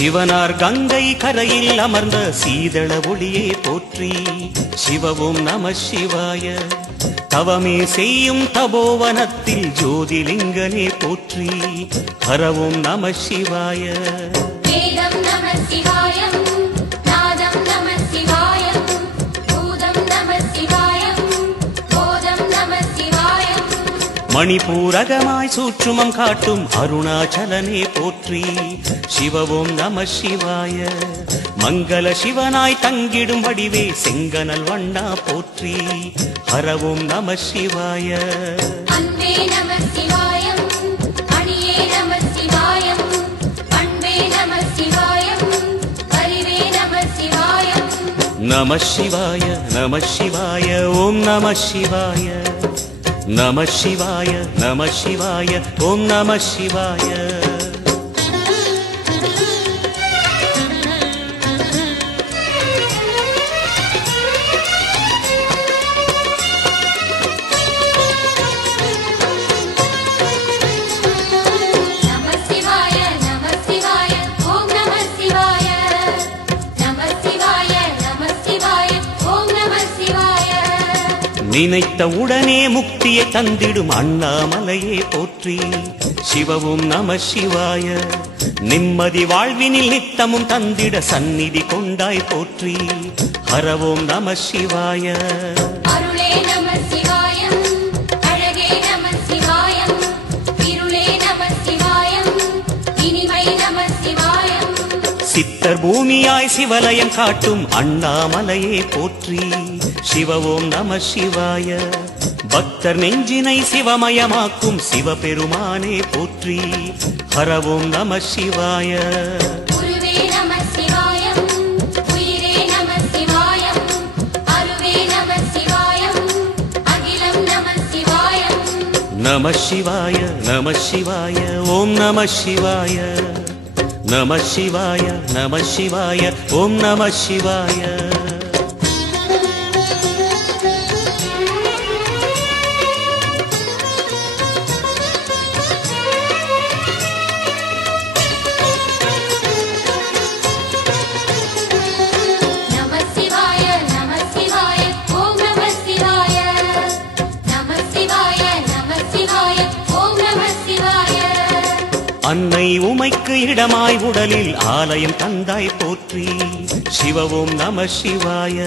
சிவனார் கங்கை கரையில் அமர்ந்த சீதள ஒளியே போற்றி. சிவவும் நம சிவாய. தவமே செய்யும் தபோவனத்தில் ஜோதிலிங்கனே போற்றி. ஹரவும் நம சிவாய. வேதம் நம சிவாயம், நாதம் நம சிவாயம், பூதம் நம சிவாயம், போதம் நம சிவாயம். மணிபூரகமாய் சூட்சுமம் காட்டும் அருணாச்சலனே போற்றி. சிவவும் நம சிவாய. மங்கள சிவனாய் தங்கிடும் வடிவே செங்கனல் வண்ணா போற்றி. ஹரவும் நம சிவாய. அன்பே நம சிவாயம், அணியே நம சிவாயம், அன்பே நம சிவாயம், அறிவே நம சிவாயம். நம சிவாய நம சிவாய ஓம் நம சிவாய. நம சிவாய நம சிவாய ஓம் நம சிவாய. நினைத்த உடனே முக்தியை தந்திடும் அண்ணாமலையே போற்றி. சிவவும் நம சிவாய. நிம்மதி வாழ்வினில் நித்தமும் தந்திட சந்நிதி கொண்டாய் போற்றி. ஹரவோம் நம சிவாய. அருளே நம சிவாயம், அழகே நம சிவாயம், இருளே நம சிவாயம், இனிமை நம சிவாயம். சித்தர் பூமியாய் சிவலயம் காட்டும் அண்ணாமலையே போற்றி. சிவவோம் நம சிவாய. பக்தர் நெஞ்சினை சிவமயமாக்கும் சிவபெருமானே போற்றி. ஹரவோம் நம சிவாய. குருவே நம சிவாயம், உயிரே நம சிவாயம், அருவே நம சிவாயம், அகிலம் நம சிவாயம். நம சிவாய நம சிவாய ஓம் நம சிவாய. நம சிவாய நம சிவாய ஓம் நம சிவாய. அன்னை உமைக்கு இடமாய் உடலில் ஆலயம் தந்தாய் போற்றி. சிவவும் நம சிவாய.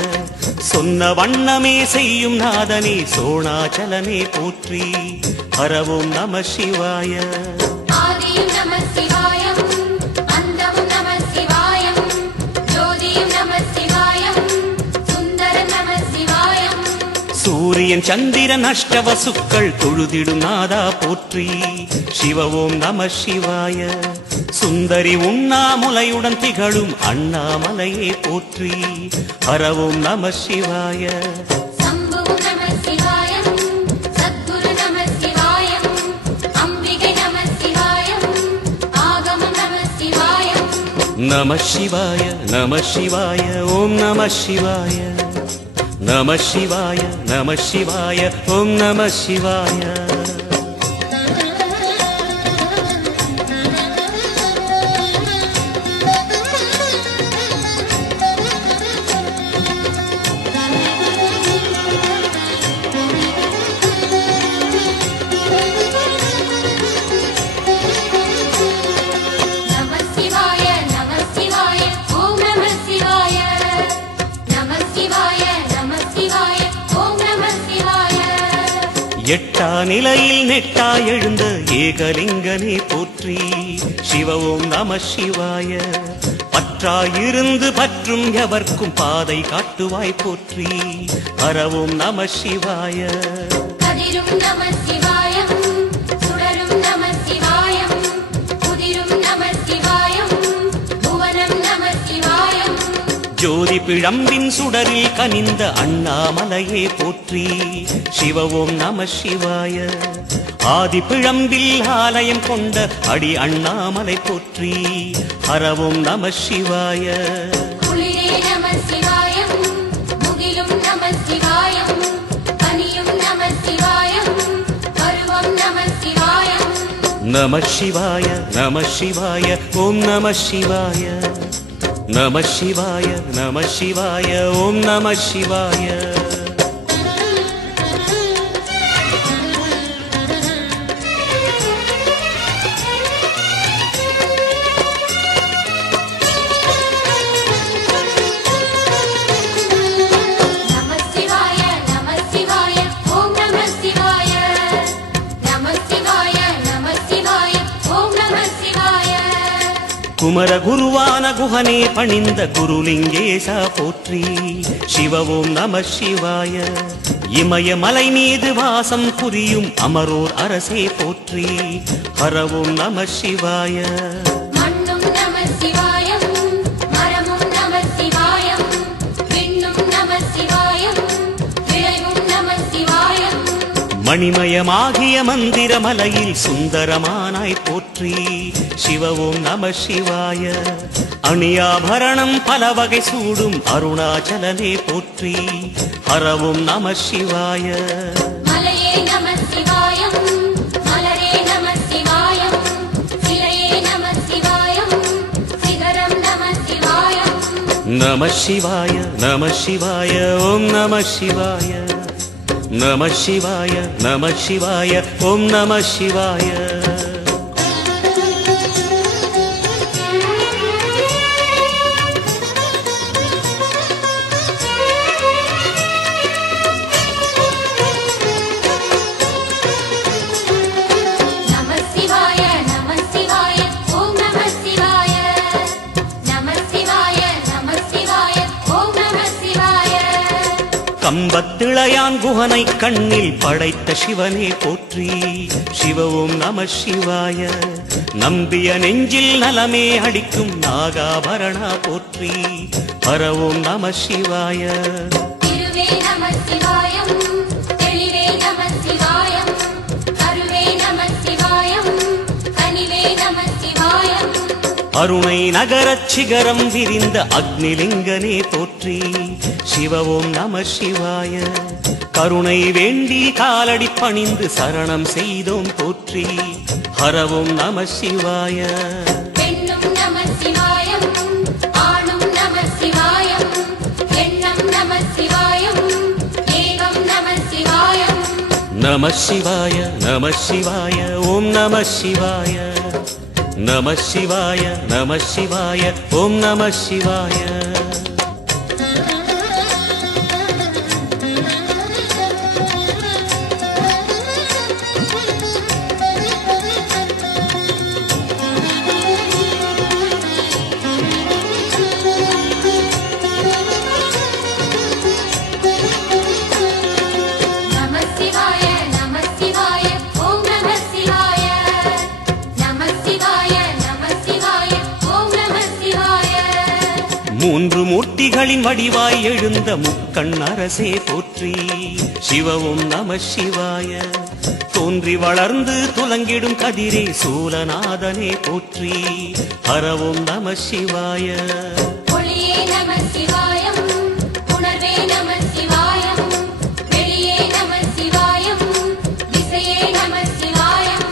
சொன்ன வண்ணமே செய்யும் நாதனே சோணாச்சலனே போற்றி. ஹரவும் நம சிவாய. ஆதியும் நம சிவாயம், அந்தமும் நம சிவாயம், ஜோதியும் நம சிவாயம், சுந்தரம் நம சிவாயம். சூரியன் சந்திரன் அஷ்டவசுக்கள் தொழுதிடும் நாதா போற்றி. சிவவோம் நம சிவாய. சுந்தரி உண்ணாமுலையுடன் திகழும் அண்ணாமலையே போற்றி. ஹரவோம் நம சிவாய. சம்புவும் நம சிவாயம், சத்குரு நம சிவாயம், அம்பிகை நம சிவாயம், ஆகமம் நம சிவாயம். நம சிவாய நம சிவாய ஓம் நம சிவாய. நம சிவாய நம சிவாய ஓம் நம சிவாய. எட்டா நிலையில் நெட்டா எழுந்த ஏகலிங்கனே போற்றி. சிவவோம் நம சிவாய. பற்றாயிருந்து பற்றும் எவர்க்கும் பாதை காட்டுவாய் போற்றி. ஹரவோம் நம சிவாய. கதிரும் நம சிவாயம், சுடரும் நம சிவாயம், புதிரும் நம சிவாயம், புவனம் நம சிவாயம். ஜோதி பிழம்பின் சுடரில் கனிந்த அண்ணாமலையே போற்றி. சிவவோம் நம சிவாய. ஆதி பிழம்பில் ஆலயம் கொண்ட அடி அண்ணாமலை போற்றி. ஹரவோம் நம சிவாய. குளிரே நம சிவாயம், முகிலும் நம சிவாயம், பனியும் நம சிவாயம், பருவம் நம சிவாயம். நம சிவாய நம சிவாய ஓம் நம சிவாய நம சிவாய நம சிவாய ஓம் நம சிவாய குமர குருவான குஹனே பணிந்த குருலிங்கேசா போற்றி சிவ ஓம் நம சிவாய இமயமலை மீது வாசம் புரியும் அமரோர் அரசே போற்றி ஹர ஓம் நம சிவாய மண்ணும் நம சிவாயம் மரமும் நம சிவாயம் விண்ணும் நம சிவாயம் விளைவும் நம சிவாயம் மணிமயமாகிய மந்திரமலையில் சுந்தரமானாய் போற்றி சிவ ஓம் நம சிவாய அணியாபரணம் பல வகை சூடும் அருணாச்சலனே போற்றி ஹர ஓம் நம சிவாய மலையே நம சிவாயம் மலரே நம சிவாயம் சிலையே நம சிவாயம் சிகரம் நம சிவாயம் நம சிவாய நம சிவாய ஓம் நம சிவாய நம சிவாய நம சிவாய ஓம் நம சிவாய கம்பத்திளையான் குஹனை கண்ணில் படைத்த சிவனே போற்றி சிவ ஓம் நம சிவாய நம்பிய நெஞ்சில் நலமே அடிக்கும் நாகாபரணா போற்றி ஹர ஓம் நம சிவாய திருவே நம சிவாயம் தெளிவே நம சிவாயம் கருவே நம சிவாயம் கனிவே நம சிவாயம் அருணை நகரச் சிகரம் விரிந்த அக்னிலிங்கனே போற்றி சிவ ஓம் நம சிவாய கருணை வேண்டி காலடி பணிந்து சரணம் செய்தோம் போற்றி ஹர ஓம் நம சிவாய பெண்ணும் நம சிவாயம் ஆணும் நம சிவாயம் எண்ணம் நம சிவாயம் ஏகம் நம சிவாயம் நம சிவாய நம சிவாய ஓம் நம சிவாய நம சிவாய நம சிவாய ஓம் நம சிவாய மூன்று மூர்த்திகளின் வடிவாய் எழுந்த முக்கண் அரசே போற்றி சிவ ஓம் நம சிவாய தோன்றி வளர்ந்து துலங்கிடும் கதிரே சூலநாதனே போற்றி ஹர ஓம் நம சிவாய ஒளியே நம சிவாயம் உணர்வே நம சிவாயம் வெளியே நம சிவாயம் திசையே நம சிவாயம்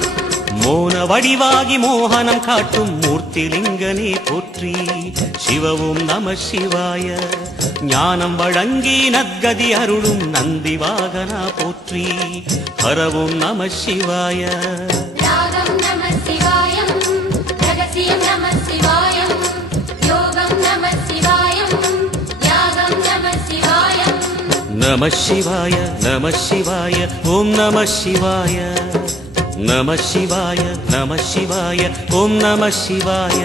மோன வடிவாகி மோகனம் காட்டும் மூர்த்திலிங்கனே போற்றி சிவ ஓம் நம சிவாய ஞானம் வழங்கி நற்கதி அருளும் நந்தி வாகனா போற்றி ஹர ஓம் நம சிவாய ராகம் நம சிவாயம் ரகசியம் நம சிவாயம் யோகம் நம சிவாயம் யாகம் நம சிவாயம் நம சிவாய நம சிவாய ஓம் நம சிவாய நம சிவாய நம சிவாய ஓம் நம சிவாய